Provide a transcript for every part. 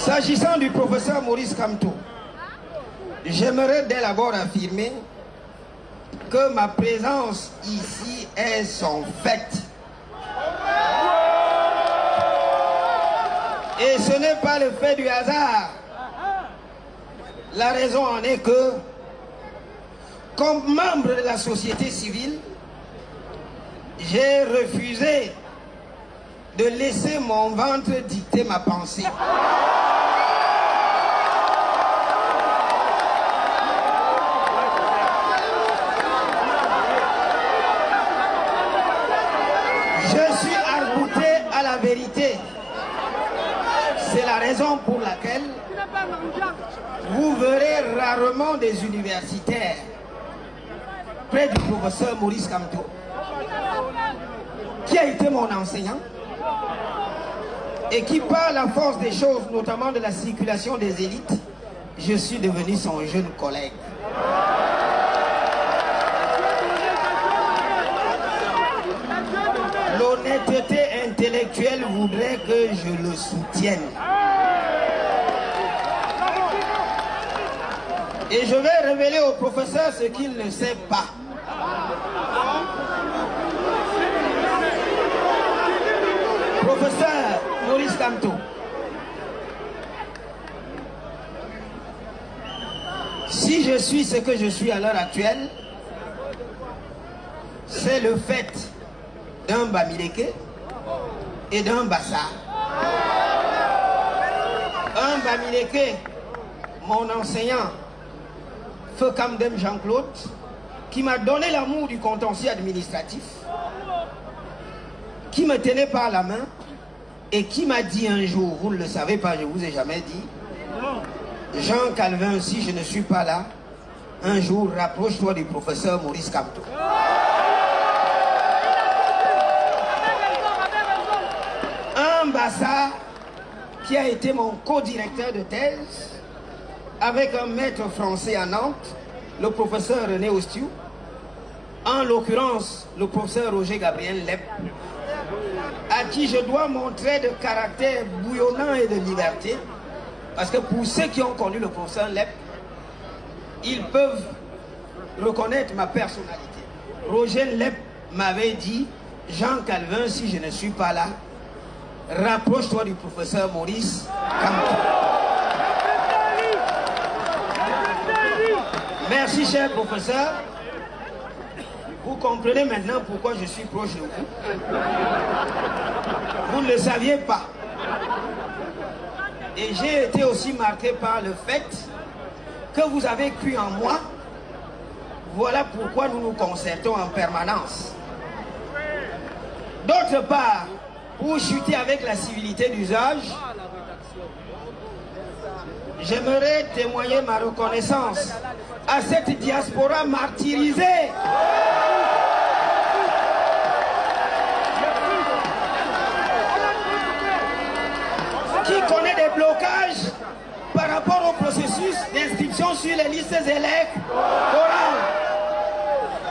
S'agissant du professeur Maurice Kamto, j'aimerais dès l'abord affirmer que ma présence ici est son fait. Et ce n'est pas le fait du hasard. La raison en est que, comme membre de la société civile, j'ai refusé de laisser mon ventre dicter ma pensée. Je suis arc-bouté à la vérité. C'est la raison pour laquelle vous verrez rarement des universitaires près du professeur Maurice Kamto, qui a été mon enseignant et qui, par la force des choses, notamment de la circulation des élites, je suis devenu son jeune collègue. L'honnêteté intellectuelle voudrait que je le soutienne. Et je vais révéler au professeur ce qu'il ne sait pas. Professeur Maurice Kamto, si je suis ce que je suis à l'heure actuelle, c'est le fait d'un Bamileke et d'un Bassa. Un Bamileke, mon enseignant, Feu Kamdem Jean-Claude, qui m'a donné l'amour du contentieux administratif, qui me tenait par la main et qui m'a dit un jour, vous ne le savez pas, je ne vous ai jamais dit, Jean Calvin, si je ne suis pas là, un jour rapproche-toi du professeur Maurice Kamto. Un Bassa qui a été mon co-directeur de thèse avec un maître français à Nantes, le professeur René Ostiou, en l'occurrence le professeur Roger Gabriel Lep, à qui je dois mon trait de caractère bouillonnant et de liberté, parce que pour ceux qui ont connu le professeur Lep, ils peuvent reconnaître ma personnalité. Roger Lep m'avait dit, Jean Calvin, si je ne suis pas là, rapproche-toi du professeur Maurice Kamto. Merci, cher professeur. Vous comprenez maintenant pourquoi je suis proche de vous. Vous ne le saviez pas. Et j'ai été aussi marqué par le fait que vous avez cru en moi. Voilà pourquoi nous nous concertons en permanence. D'autre part, pour chuter avec la civilité d'usage, j'aimerais témoigner ma reconnaissance à cette diaspora martyrisée. Qui connaît des blocages par rapport au processus d'inscription sur les listes électorales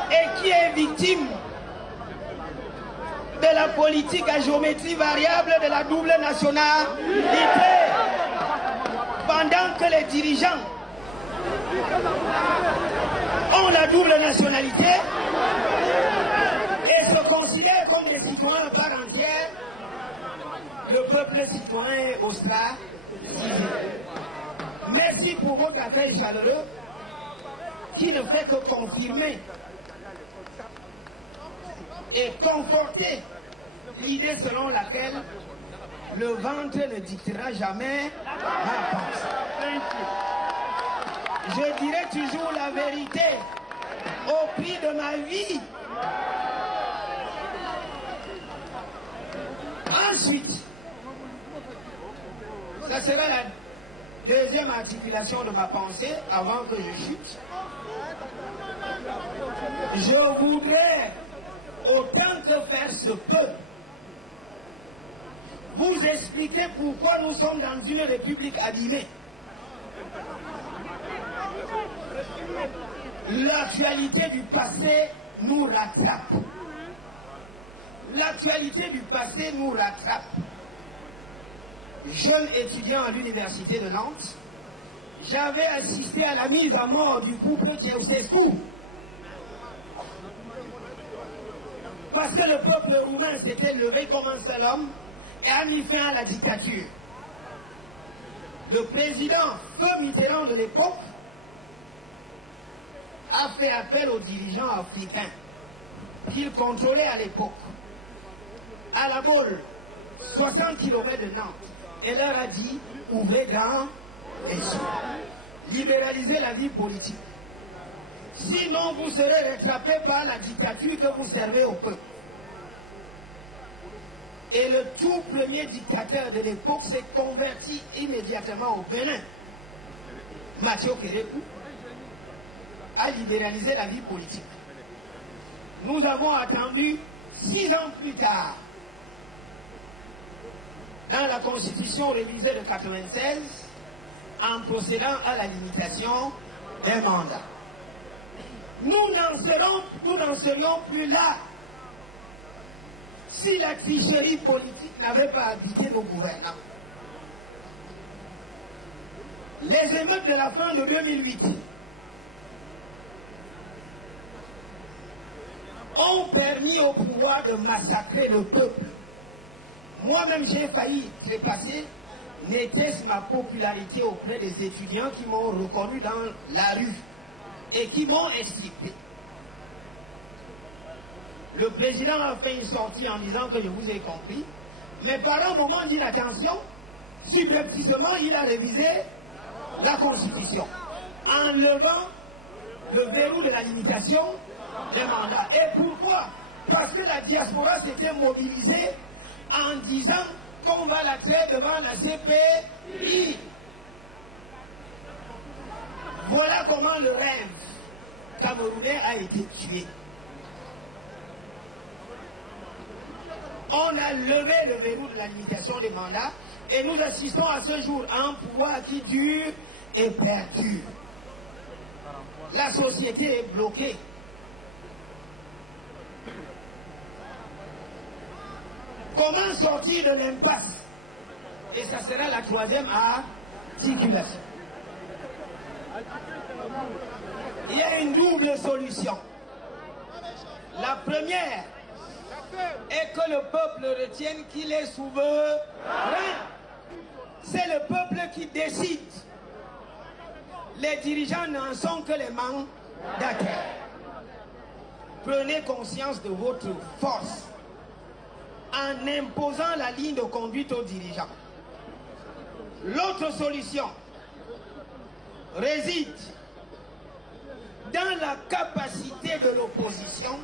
et qui est victime de la politique à géométrie variable de la double nationalité, pendant que les dirigeants ont la double nationalité et se considèrent comme des citoyens à part entière. Le peuple citoyen ostracisé. Merci pour votre appel chaleureux qui ne fait que confirmer et conforter l'idée selon laquelle le ventre ne dictera jamais ma pensée. Je dirai toujours la vérité au prix de ma vie. Ensuite, ça sera la deuxième articulation de ma pensée avant que je chute. Je voudrais, autant que faire se peut, vous expliquer pourquoi nous sommes dans une république abîmée. L'actualité du passé nous rattrape. L'actualité du passé nous rattrape. jeune étudiant à l'université de Nantes, j'avais assisté à la mise à mort du couple Ceausescu. Parce que le peuple roumain s'était levé comme un seul homme et a mis fin à la dictature. Le président Feu Mitterrand de l'époque a fait appel aux dirigeants africains qu'il contrôlait à l'époque, à La Baule, 60 km de Nantes, et leur a dit, ouvrez grand les yeux, libéralisez la vie politique. Sinon, vous serez rattrapé par la dictature que vous servez au peuple. Et le tout premier dictateur de l'époque s'est converti immédiatement au Bénin. Mathieu Kérékou a libéralisé la vie politique. Nous avons attendu 6 ans plus tard, dans la Constitution révisée de 1996, en procédant à la limitation des mandats. Nous n'en serions plus là si la tricherie politique n'avait pas habité nos gouvernants. Les émeutes de la fin de 2008 ont permis au pouvoir de massacrer le peuple. Moi-même, j'ai failli trépasser, n'était-ce ma popularité auprès des étudiants qui m'ont reconnu dans la rue et qui m'ont extirpé. Le président a fait une sortie en disant que je vous ai compris, mais par un moment d'inattention, subrepticement, il a révisé la Constitution, en levant le verrou de la limitation des mandats. Et pourquoi? Parce que la diaspora s'était mobilisée en disant qu'on va la traiter devant la CPI. Voilà comment le rêve camerounais a été tué. On a levé le verrou de la limitation des mandats et nous assistons à ce jour à un pouvoir qui dure et perdure. La société est bloquée. Comment sortir de l'impasse? Et ça sera la troisième articulation. Il y a une double solution. La première est que le peuple retienne qu'il est souverain. C'est le peuple qui décide. Les dirigeants n'en sont que les mandataires. Prenez conscience de votre force en imposant la ligne de conduite aux dirigeants. L'autre solution réside dans la capacité de l'opposition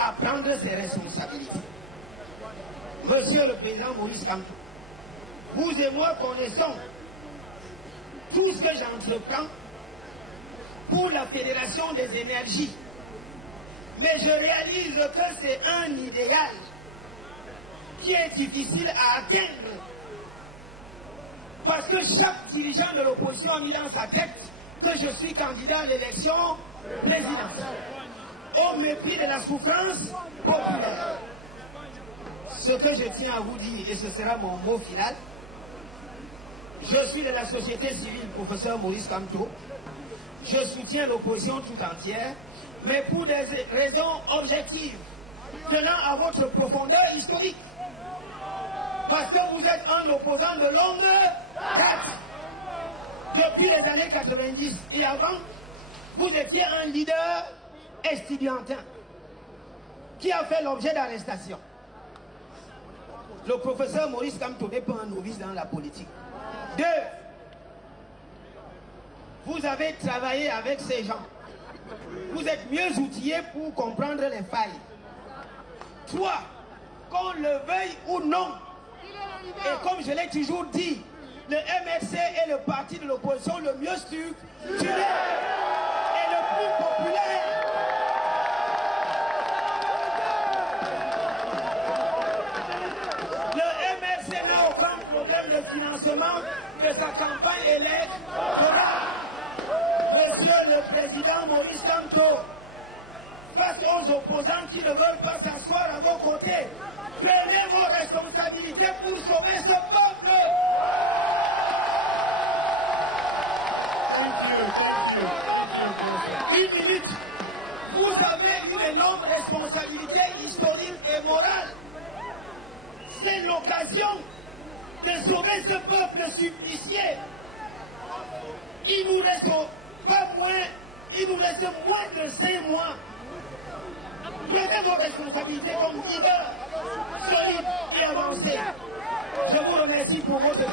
à prendre ses responsabilités. Monsieur le Président Maurice Kamto, vous et moi connaissons tout ce que j'entreprends pour la Fédération des énergies. Mais je réalise que c'est un idéal qui est difficile à atteindre. Parce que chaque dirigeant de l'opposition a mis dans sa tête que je suis candidat à l'élection présidentielle, au mépris de la souffrance populaire. Ce que je tiens à vous dire, et ce sera mon mot final, je suis de la société civile, professeur Maurice Kamto. Je soutiens l'opposition tout entière, mais pour des raisons objectives, tenant à votre profondeur historique. Parce que vous êtes un opposant de longue date. Depuis les années 90 et avant, vous étiez un leader estudiantin qui a fait l'objet d'arrestation. Le professeur Maurice Kamto n'est pas un novice dans la politique. 2. Vous avez travaillé avec ces gens. Vous êtes mieux outillés pour comprendre les failles. 3. Qu'on le veuille ou non, et comme je l'ai toujours dit, le MRC est le parti de l'opposition le mieux structuré et le plus populaire. Le MRC n'a aucun problème de financement de sa campagne électorale. Monsieur le Président Maurice Kamto, face aux opposants qui ne veulent pas s'asseoir à vos côtés, prenez vos responsabilités pour sauver ce peuple. minutes. Vous avez une énorme responsabilité historique et morale. C'est l'occasion de sauver ce peuple supplicié. Il nous reste moins de 5 mois. Prenez vos responsabilités comme leader solide et avancé. Je vous remercie pour votre bien.